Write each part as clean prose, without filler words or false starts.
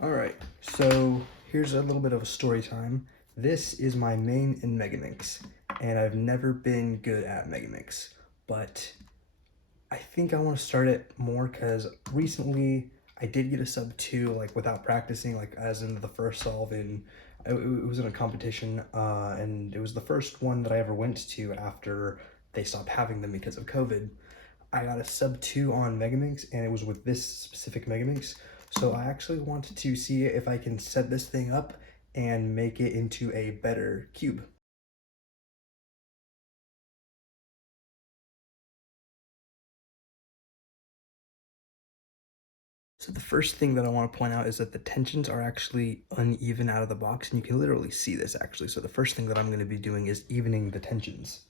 All right, so here's a little bit of a story time. This is my main in Megaminx, and I've never been good at Megaminx, but I think I want to start it more because recently I did get a sub 2 like without practicing, like as in the first solve in it was in a competition, and it was the first one that I ever went to after they stopped having them because of COVID. I got a sub 2 on Megaminx, and it was with this specific Megaminx. So I actually wanted to see if I can set this thing up and make it into a better cube. So the first thing that I want to point out is that the tensions are actually uneven out of the box, and you can literally see this actually. So the first thing that I'm going to be doing is evening the tensions.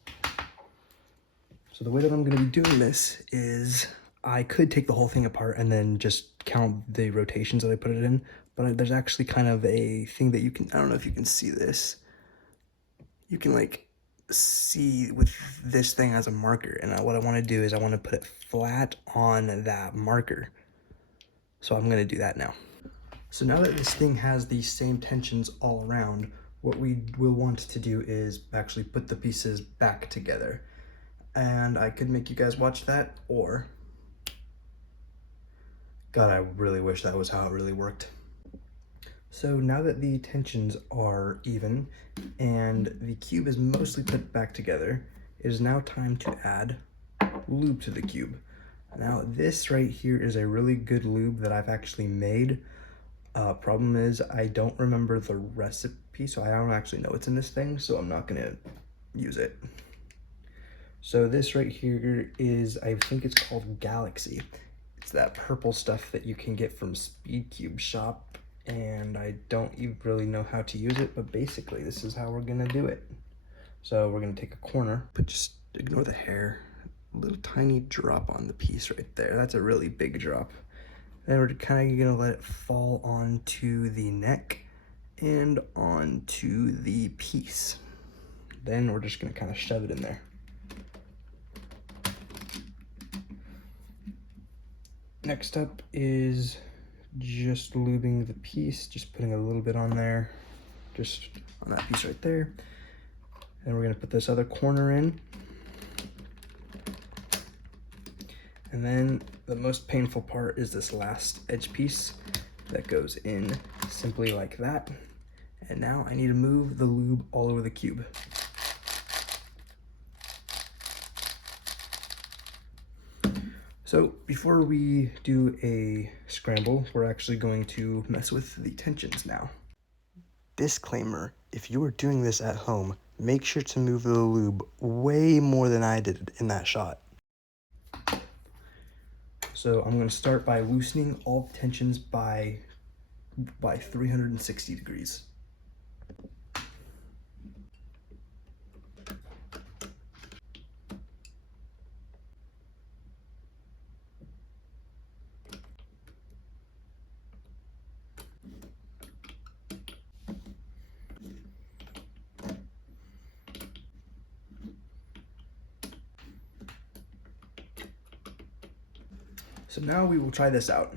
So the way that I'm going to be doing this is I could take the whole thing apart and then just count the rotations that I put it in, but there's actually kind of a thing that you can, I don't know if you can see this. You can like see with this thing as a marker, and what I want to do is I want to put it flat on that marker. So I'm going to do that now. So now that this thing has the same tensions all around, what we will want to do is actually put the pieces back together. And I could make you guys watch that, or God, I really wish that was how it really worked. So now that the tensions are even and the cube is mostly put back together, it is now time to add lube to the cube. Now this right here is a really good lube that I've actually made. Problem is I don't remember the recipe, so I don't actually know what's in this thing, so I'm not gonna use it. So this right here is, I think it's called Galaxy. It's that purple stuff that you can get from Speedcube shop, and I don't even really know how to use it, but basically this is how we're gonna do it. So we're gonna take a corner, but just ignore the hair. A little tiny drop on the piece right there. That's a really big drop. Then we're kind of gonna let it fall onto the neck and onto the piece. Then we're just gonna kind of shove it in there. Next up is just lubing the piece, just putting a little bit on there, just on that piece right there. And we're gonna put this other corner in. And then the most painful part is this last edge piece that goes in simply like that. And now I need to move the lube all over the cube. So before we do a scramble, we're actually going to mess with the tensions now. Disclaimer, if you are doing this at home, make sure to move the lube way more than I did in that shot. So I'm going to start by loosening all the tensions by 360 degrees. So now we will try this out.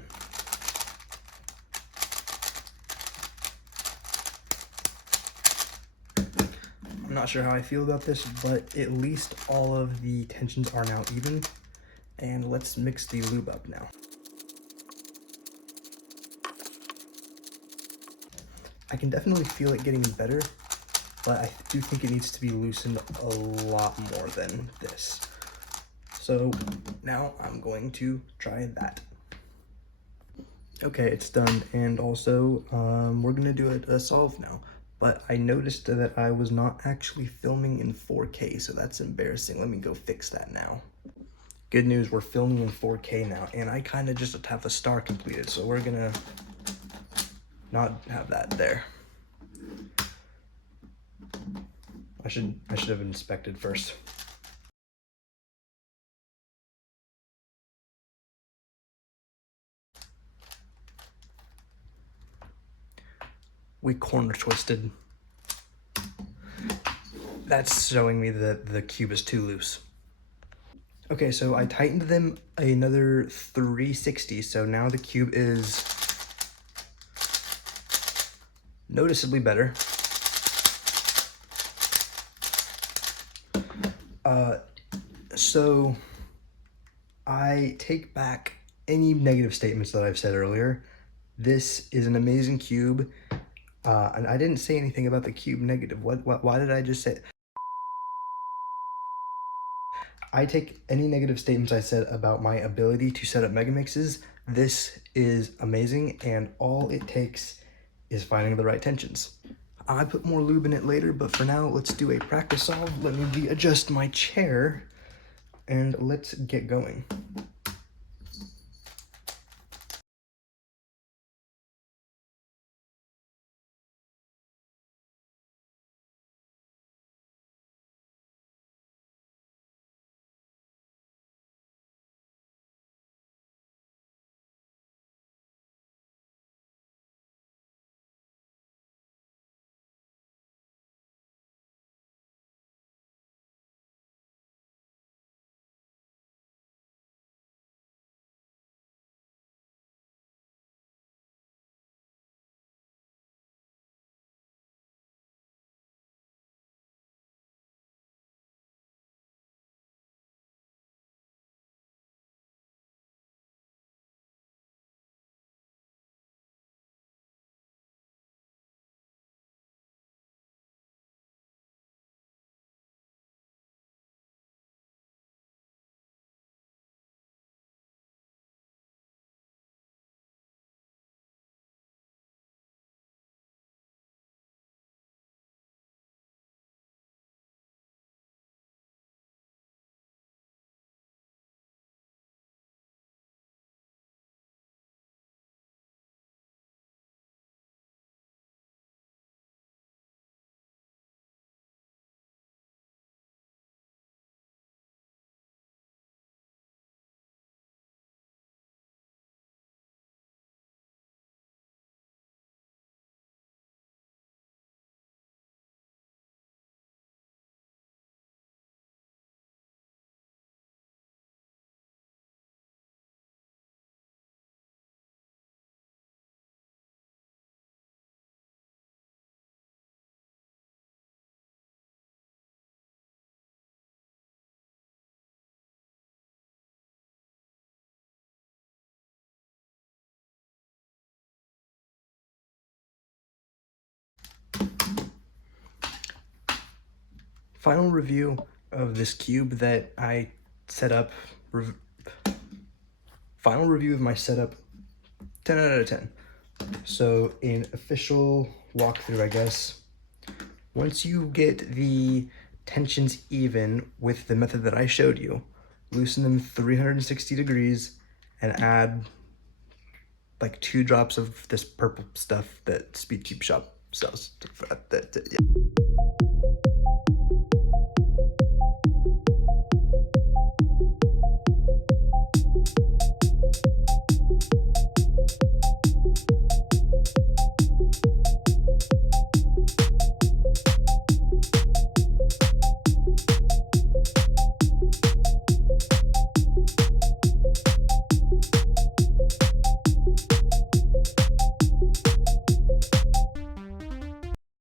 I'm not sure how I feel about this, but at least all of the tensions are now even. And let's mix the lube up now. I can definitely feel it getting better, but I do think it needs to be loosened a lot more than this. So now I'm going to try that. Okay, it's done, and also we're gonna do a solve now. But I noticed that I was not actually filming in 4K, so that's embarrassing. Let me go fix that now. Good news, we're filming in 4K now, and I kind of just have a star completed, so we're gonna not have that there. I should have inspected first. We corner twisted. That's showing me that the cube is too loose. Okay, so I tightened them another 360, so now the cube is noticeably better. So I take back any negative statements that I've said earlier. This is an amazing cube. And I didn't say anything about the cube negative. Why did I just say it? I take any negative statements I said about my ability to set up Megamixes. This is amazing, and all it takes is finding the right tensions. I put more lube in it later, but for now, let's do a practice solve. Let me readjust my chair, and let's get going. Final review of this cube that I set up. Final review of my setup, 10 out of 10. So in official walkthrough, I guess, once you get the tensions even with the method that I showed you, loosen them 360 degrees and add like 2 drops of this purple stuff that Speedcube Shop sells. Yeah.